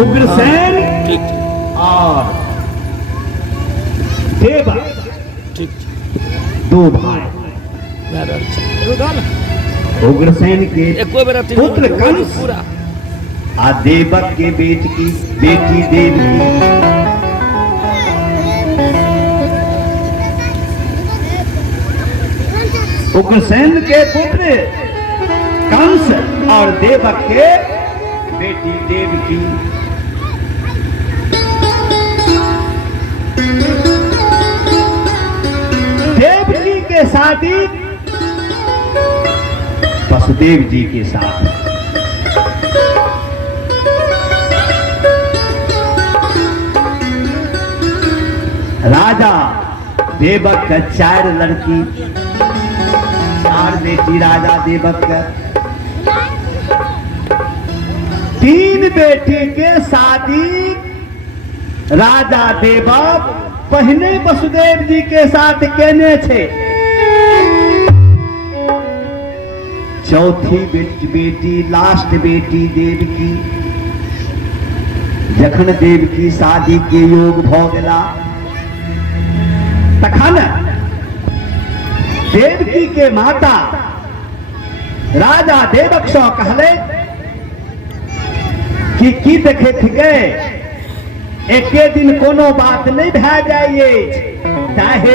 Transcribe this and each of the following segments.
उग्रसेन और देवक दो भाई। उग्रसेन के पुत्र कंस और देवक के बेटी देवकी। उग्रसेन के पुत्र कंस और देवक के बेटी देवकी। देवकी के शादी वसुदेव जी के साथ। राजा देवक का 4 लड़की, 4 बेटी राजा देवक का। 3 बेटी के शादी राजा देवक पहले वसुदेव जी के साथ केने छे। चौथी बेटी लास्ट बेटी देवकी जखन देवकी शादी के योग भ गेला तखन देवकी के माता राजा देवक से कहले कि की देखे थे एके दिन कोनो बात नहीं भे जाइए। चाहे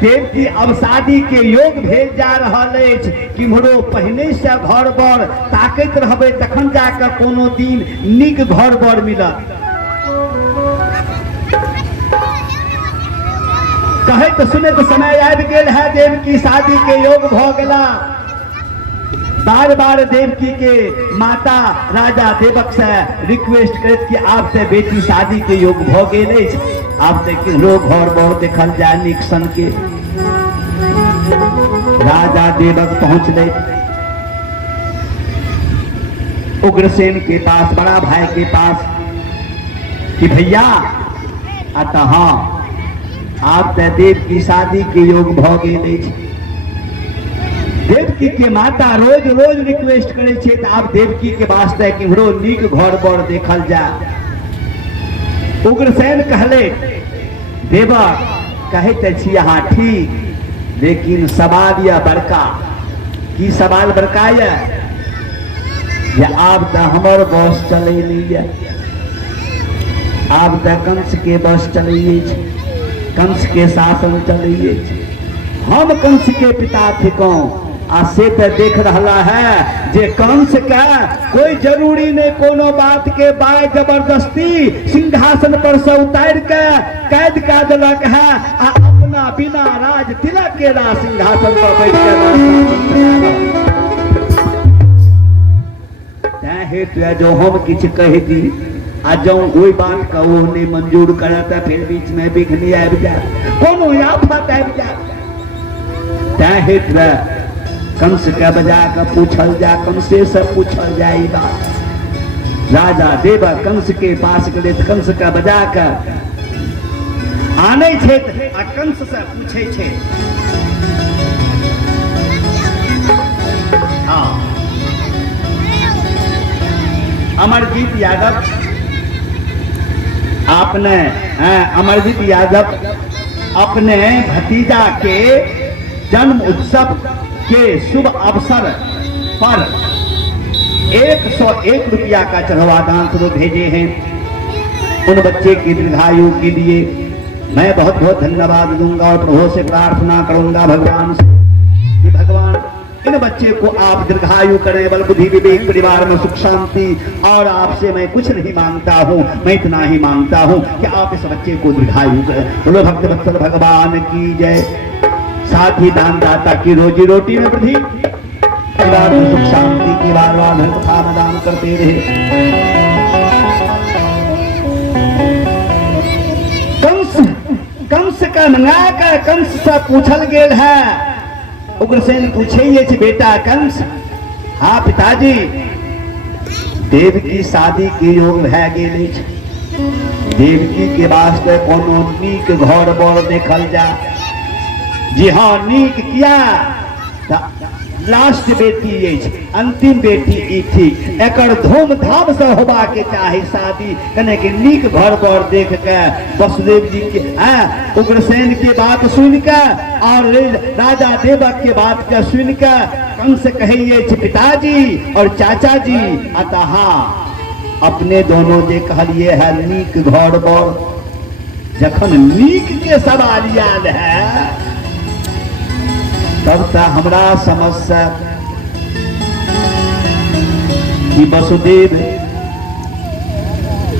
देवकी अब शादी के योग भेज जा रहा किम्हरो पहले से घर बर ताकत रहबे तखन जाकर कोनो दिन नीक घर बर मिलत। कहे तो सुने तो समय आबि गेल है देवकी शादी के योग भ गेला। बार बार देवकी के माता राजा देवक से रिक्वेस्ट करत कि आप से बेटी शादी के योग भ गेल आप से लोग घर बर देखल जाए नीक सन के। राजा देवक पहुंचले उग्रसेन के पास, बड़ा भाई के पास कि भैया अतः आप से देवकी शादी के योग भ गेल। देवकी के माता रोज रोज रिक्वेस्ट करे छे तो आप देवकी के वास्ते किम्हरो नीक घर बर देखल जा। उग्रसेन कहले देवक कहते छी अहाँ ठीक, लेकिन सवाल यह बड़का। की सवाल बड़का ये आब तो हमर बस चले नहीं, आब तो कंस के बस चलिए, कंस के शासन चलिए। हम कंस के पिता थिकौं आ से तो देख रहा है जे कंस का कोई जरूरी नहीं कोनो बात के बाय जबरदस्ती सिंहासन पर से उतार के कैद कर देलक है आ अपना बिना राज तिलक के राज सिंहासन पर बैठ के जो हम किछ कह दी आ जो कोई बात का वो नहीं मंजूर करता फिर बीच में विघ्न आबि जाए, कोनो आफत आबि जाए। कंस के बजा के पूछल जा, कंसे से पूछल जाए बात। राजा देवक कंस के पास गए, कंस के बजा के आने छे आ कंस से पूछे छे। हाँ, अमरजीत यादव आपने अमरजीत यादव अपने भतीजा के जन्म उत्सव के शुभ अवसर पर 101 रुपया का चढ़वा दान स्वरूप भेजे हैं। उन बच्चे की दीर्घायु के लिए मैं बहुत बहुत धन्यवाद दूंगा और प्रभु से प्रार्थना करूंगा भगवान से कि भगवान इन बच्चे को आप दीर्घायु करें, बल बुद्धि विवेक परिवार में सुख शांति। और आपसे मैं कुछ नहीं मांगता हूँ, मैं इतना ही मांगता हूँ कि आप इस बच्चे को दीर्घायु करें। बोलो भक्त वत्सल भगवान की जय। साथ ही दानदाता की रोजी रोटी में वृद्धि, परिवार में सुख शांति की बार बार दान करते रहे। कंस का मंगा कर कंस से पूछल गेल है। उग्रसेन पूछे बेटा कंस, हाँ पिताजी देवकी शादी के योग भे गेल। देवकी के वास्ते कोनो नीक घर बर देखल जा। जी हाँ नीक किया लास्ट बेटी अछि, अंतिम बेटी ई थी। एकर धूमधाम से होबा के चाहे शादी, कने के नीक घर पर देख के वसुदेव जी के उग्रसेन के बात सुन के और राजा देवक के बात के सुन के कंस कहिए पिताजी और चाचा जी, अतः अपने दोनों जे कहलिए है नीक घर पर, जखन नीक के सवाल याद है तब तक हमरा समस्या कि वसुदेव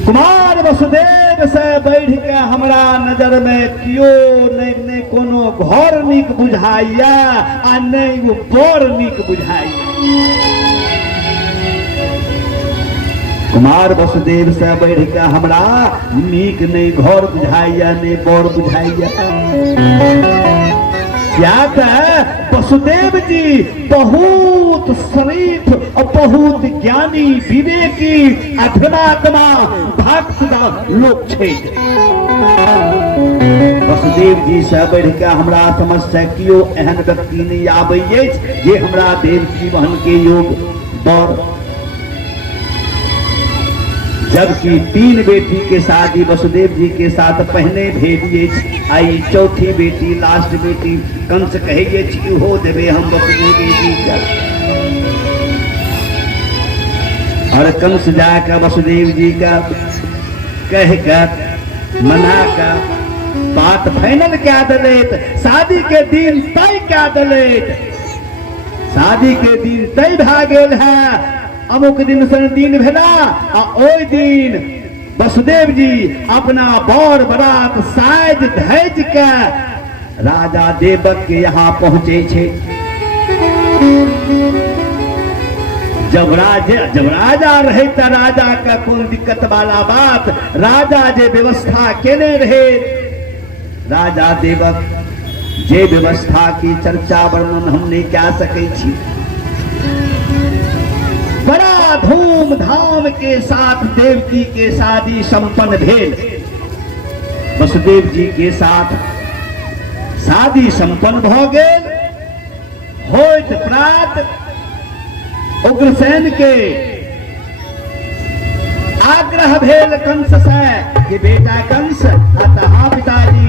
कुमार वसुदेव से बढ़ के हमरा नजर में कियो नहीं कोनो घर नीक बुझाइया आ नहीं वो बड़ नीक बुझाइया। कुमार वसुदेव से बढ़ के हमरा नीक नहीं घर बुझाइया नहीं बड़ बुझाइया। क्या वसुदेव जी बहुत शरीफ और बहुत ज्ञानी विवेकी अधर्मात्मा भक्त लोग छे। वसुदेव जी से बढ़ के हमरा समस्या कियो एहन व्यक्ति नहीं आबै अछि जे हमरा देवकी बहन के योग बर। जबकि 3 बेटी के शादी वसुदेव जी के साथ पहने भेजिए, आई चौथी बेटी लास्ट बेटी कंस कहिए हो देवे हम वसुदेव जी का। और कंस जाकर वसुदेव जी का कह कर मना कर बात फाइनल क्या दलेत, शादी के दिन तय क्या दलेत। शादी के दिन तय भा गेल है, अमुक दिन सन दिन भेला आ ओई दिन वसुदेव जी अपना बर बरात साज धज के राजा देवक के यहाँ पहुंचे छे। जब राजा रहे त राजा का कोई दिक्कत वाला बात, राजा जे व्यवस्था केने रहे, राजा देवक जे व्यवस्था की चर्चा वर्णन हमने क्या सके छी। बड़ा धूमधाम के साथ देवकी के शादी संपन्न भेल। वसुदेव जी के साथ शादी संपन्न भ गेल। होइत प्रात उग्रसेन के आग्रह भेल कंस से कि बेटा कंस, अतः पिताजी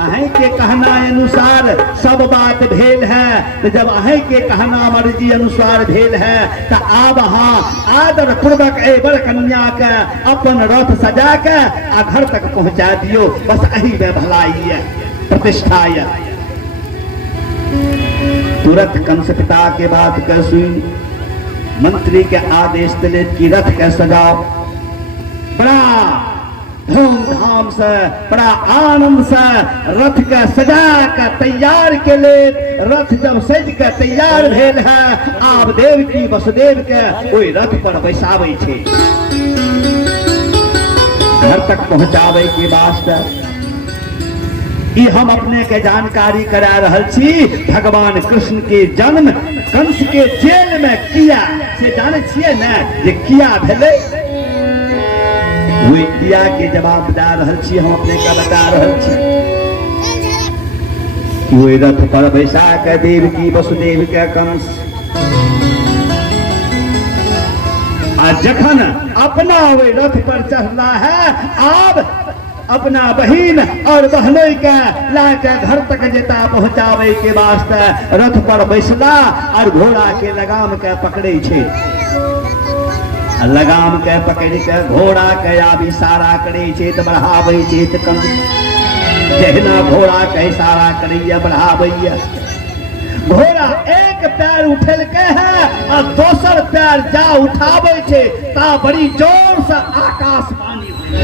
अहें के कहना अनुसार सब बात भेल है। तो जब अहें के कहना मर्जी अनुसार भेल है तो आब अहाँ आदर पूर्वक एबर कन्या के अपन रथ सजा के आ घर तक पहुंचा दियो, बस अही में भलाई है प्रतिष्ठा है। तुरंत कंस पिता के बात के सुन मंत्री के आदेश दिले कि रथ के सजाओ। बड़ा धूमधाम से बड़ा आनंद से रथ के सजा के तैयार के ले। रथ जब सज के तैयार भेल है, आब देवकी वसुदेव के ओई रथ पर बैसाबै छे। घर तक पहुंचाबै के वास्ते ई हम अपने के जानकारी करा रहल छी। भगवान कृष्ण के जन्म कंस के जेल में किया से जाने छिए ना, जे किया भेले वही किया के जवाब बता रहल छी। हम अपने का बता रहल छी। वही रथ पर बैसा के देवकी वसुदेव के कंस आ जखन अपना वही रथ पर चढ़ला है, आब अपना बहिन और बहनोई के लाके घर तक जेता पहुंचावे के वास्ते रथ पर बैसला और घोड़ा के लगाम के पकड़े छे। लगाम के पकड़ के घोड़ा के आब इशारा करे छे तो बढ़ावे छे। तो कंस जहना घोड़ा के इशारा करैया बढ़ावैया। घोड़ा एक पैर उठल के है और दोसर पैर जा उठावे छे ता बड़ी जोर से आकाशवाणी हुई।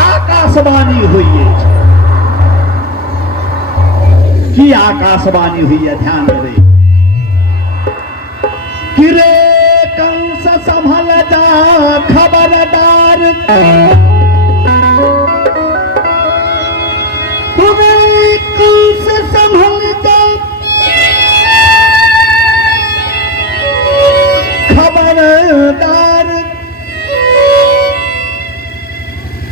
आकाशवाणी हुई है कि आकाशवाणी हुई है, ध्यान देवे। किरे कंस संभल जा खबरदार, तुम्हें कंस संभल जा खबरदार।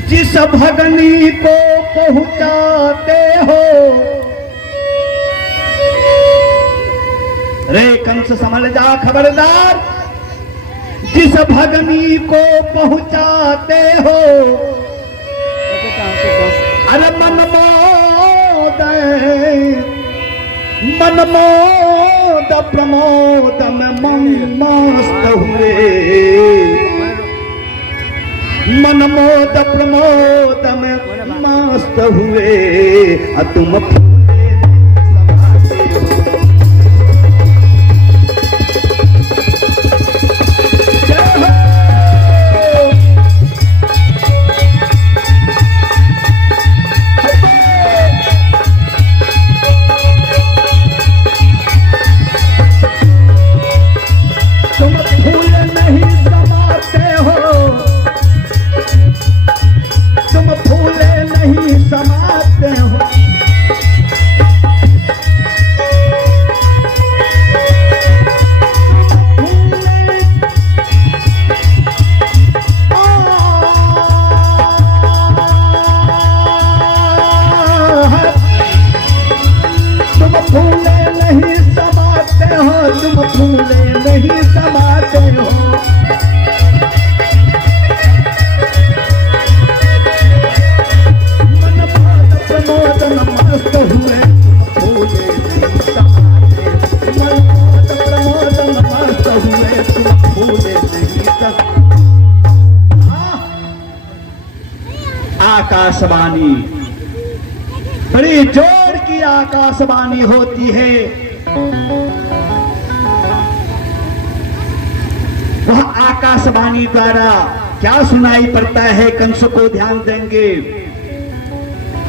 जिस भगनी को पहुंचाते हो कंस समझ जा खबरदार, जिस भगनी को पहुंचाते हो अरे मनमोद प्रमोद में मस्त हुए, मनमोद प्रमोद में मस्त हुए, तुम आकाशवाणी बड़ी जोर की आकाशवाणी होती है। वह आकाशवाणी द्वारा क्या सुनाई पड़ता है, कंस को ध्यान देंगे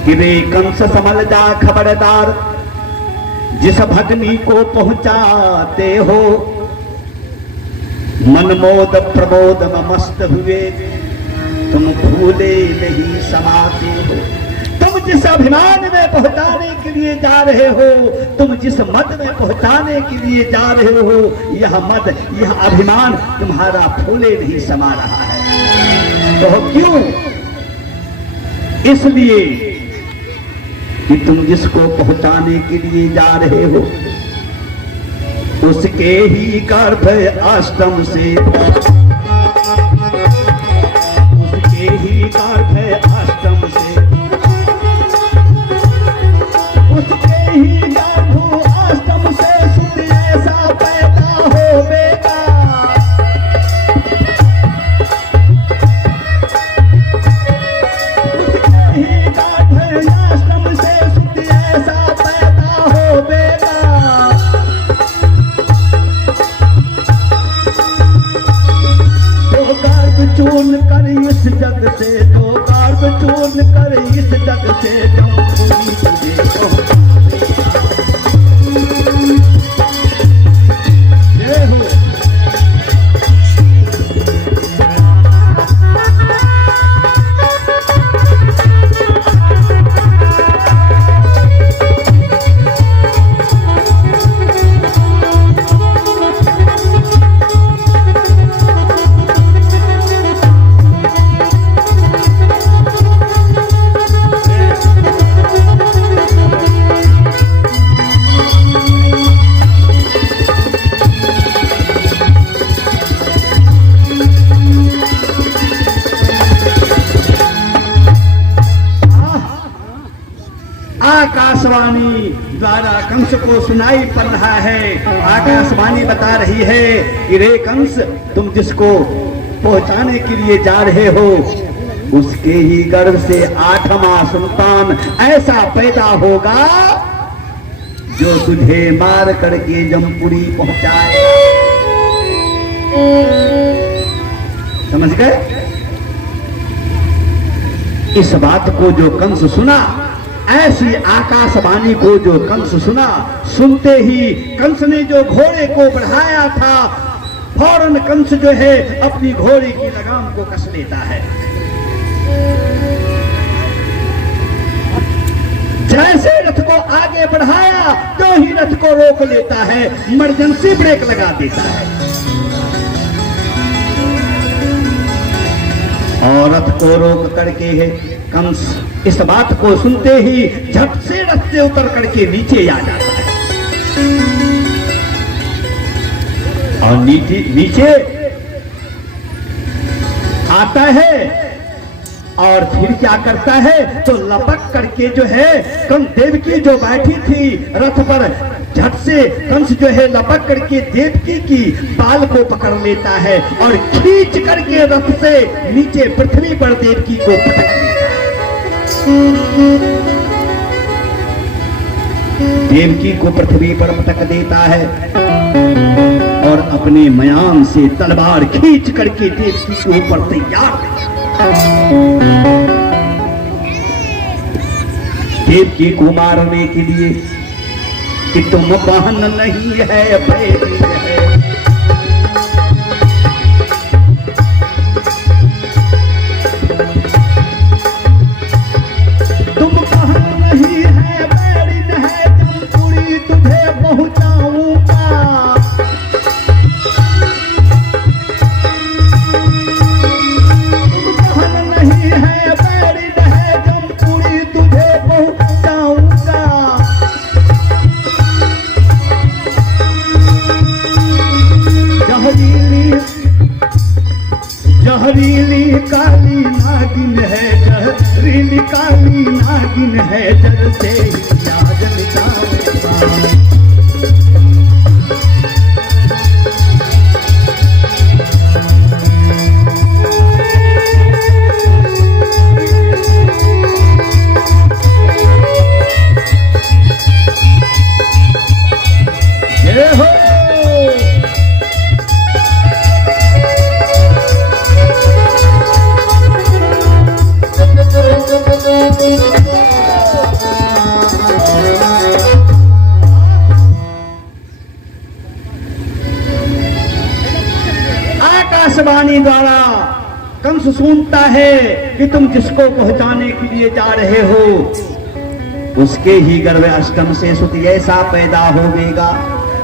कि वे कंस समझ जा खबरदार, जिस भगनी को पहुंचाते हो मनमोद प्रमोद में मस्त हुए, तुम भूले नहीं समाते हो। तुम जिस अभिमान में पहुंचाने के लिए जा रहे हो, तुम जिस मद में पहुंचाने के लिए जा रहे हो, यह मद यह अभिमान तुम्हारा फूले नहीं समा रहा है। तो क्यों? इसलिए कि तुम जिसको पहुंचाने के लिए जा रहे हो उसके ही गर्भ अष्टम से, उसके ही गर्भ अष्टम से, उसके ही गर्भ अष्टम से सुत ऐसा पैदा होवेगा, उसके ही गर्भ अष्टम से सुत ऐसा पैदा होवेगा। चूर्ण कर इस जग से, तो गर्भ चूर्ण कर इस जग से, जय हो। आकाशवाणी द्वारा कंस को सुनाई पड़ रहा है। आकाशवाणी बता रही है कि रे कंस, तुम जिसको पहुंचाने के लिए जा रहे हो उसके ही गर्भ से 8वां संतान ऐसा पैदा होगा जो तुझे मार करके जमपुरी पहुंचाए। समझ गए? इस बात को जो कंस सुना, ऐसी आकाशवाणी को जो कंस सुना, सुनते ही कंस ने जो घोड़े को बढ़ाया था, फौरन कंस जो है अपनी घोड़े की लगाम को कस लेता है। जैसे रथ को आगे बढ़ाया तो ही रथ को रोक लेता है, इमरजेंसी ब्रेक लगा देता है और रथ को रोक करके है कंस इस बात को सुनते ही झट से रथ से उतर करके नीचे आ जाता है। और नीचे आता है और फिर क्या करता है, तो लपक करके जो है देवकी जो बैठी थी रथ पर, झट से कंस जो है लपक करके देवकी की बाल को पकड़ लेता है और खींच करके रथ से नीचे पृथ्वी पर देवकी को पटक देता है। देवकी को पृथ्वी पर पटक देता है और अपने मयान से तलवार खींच करके देवकी के ऊपर तैयार। देवकी को मारने के लिए कि तुम बहन नहीं है बेटी है, तुम बहन नहीं है बेटी है, जमपुरी तुझे पहुंचाऊंगा। तुम बहन नहीं है बेटी है, जमपुरी तुझे पहुंचाऊंगा। जहरीली काली नागिन है, जहरीली काली नागिन है, जल से ही आज मिटाऊंगा। जय हो। आकाशवाणी द्वारा कंस सुनता है कि तुम जिसको पहुंचाने के लिए जा रहे हो उसके ही गर्भ अष्टम से सुति ऐसा पैदा होवेगा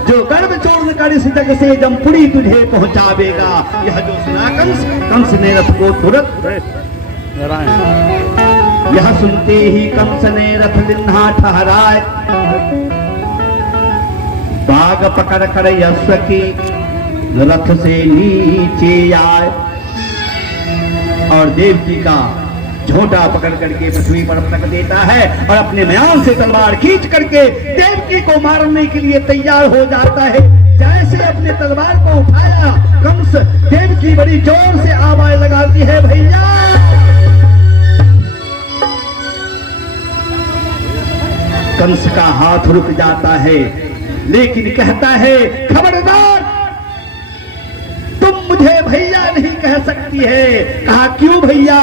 जो गर्भ चूर्ण कर इस जग से जमपुरी तुझे पहुंचावेगा। यह जो सुना कंस ने रथ को तुरंत, यह सुनते ही कंस ने रथ लिन्हा ठहराए, बाग पकड़ कर यश की रथ से नीचे आए और देवकी का झोटा पकड़ करके पृथ्वी पर पटक देता है और अपने म्यान से तलवार खींच करके देवकी को मारने के लिए तैयार हो जाता है। जैसे अपने तलवार को उठाया कंस, देवकी बड़ी जोर से आवाज लगाती है, भैया। कंस का हाथ रुक जाता है लेकिन कहता है, खबरदार, तुम मुझे भैया नहीं कह सकती है। कहा क्यों भैया?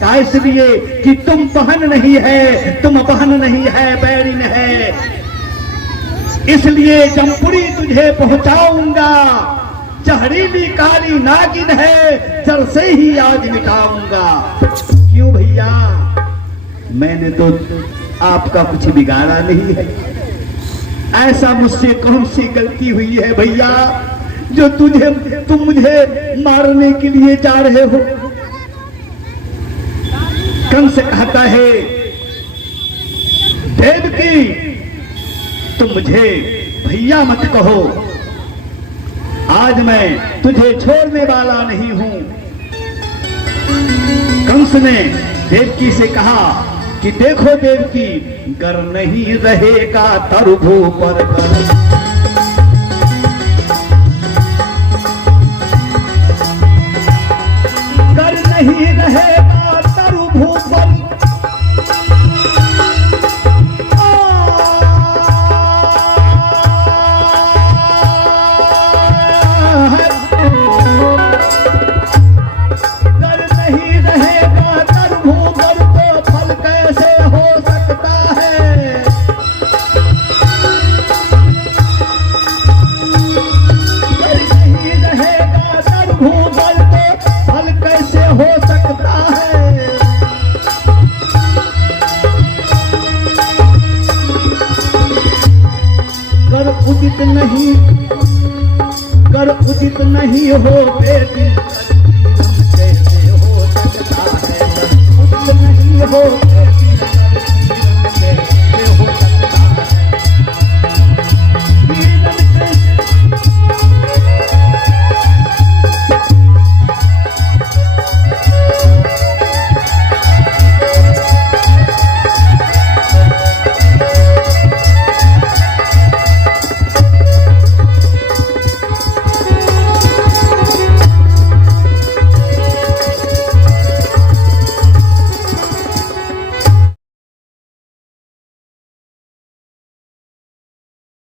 कहा इसलिए कि तुम बहन नहीं है, तुम बहन नहीं है, बैरिन है, इसलिए जमपुरी तुझे पहुंचाऊंगा। जहरीली काली नागिन है, जल से ही आज मिटाऊंगा। क्यों भैया? मैंने तो आपका कुछ बिगाड़ा नहीं है, ऐसा मुझसे कौन सी गलती हुई है भैया जो तुम मुझे मारने के लिए जा रहे हो? कंस कहता है, देवकी तुम मुझे भैया मत कहो, आज मैं तुझे छोड़ने वाला नहीं हूं। कंस ने देवकी से कहा कि देखो देवकी, गर नहीं रहेगा तरभू पर गर नहीं रहेगा तरभू पर, गर नहीं रहेगा तरभू पर तो फल कैसे हो सकता है? गर नहीं रहेगा तरभू पर तो फल कैसे हो सकता है? कर उचित नहीं, कर उचित नहीं हो बेटी, कैसे हो सकता है? उचित नहीं हो